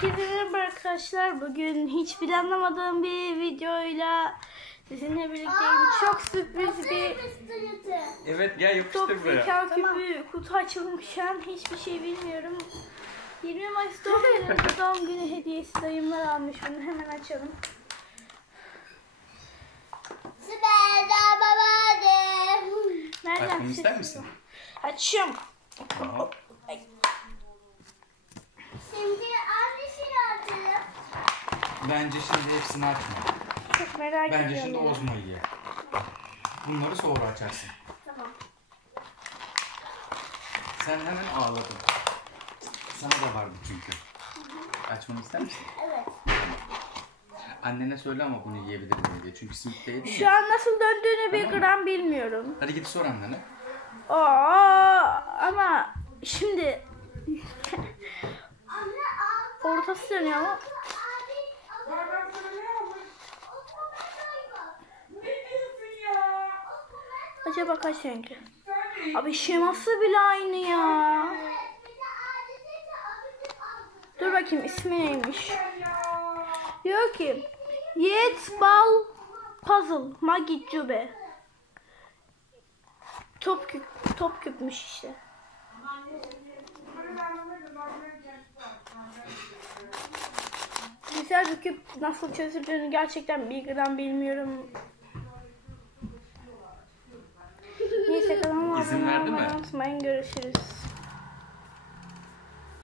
Herkese merhaba arkadaşlar. Bugün hiç planlamadığım bir videoyla sizinle birlikteyim. Çok sürpriz bir Evet gel yapıştır buraya. zeka küpü kutu açılmışken hiçbir şey bilmiyorum. 20 Mayıs doğum günü hediyesi dayımlar almış, bunu hemen açalım. Nereden Açmamı ister misin? Açıyorum. Tamam. Şimdi hangisini açalım? Bence şimdi hepsini açma. Çok merak ediyorum. Bence şimdi ya. Ozmo'yu ye. Bunları sonra açarsın. Tamam. Sen hemen ağladın. Sana da vardı çünkü. Açmanı ister misin? Evet. Annene söyle ama bunu yiyebilir miyim diye. Çünkü simitteydi Şu ya. an nasıl döndüğünü bir Tamam mı? gram bilmiyorum. Hadi git sor annene. Ama şimdi Anne ortası dönüyor ama acaba kaç renkli? Abi şeması bile aynı ya. Dur bakayım ismi neymiş? Diyor ki Yet Bal Puzzle Magi Cube. Top küpmüş işte. Güzel bir küp, nasıl çözüldüğünü gerçekten bir gram bilmiyorum. Neyse kanalıma İzin abone verdi mi? olmayı unutmayın. Görüşürüz.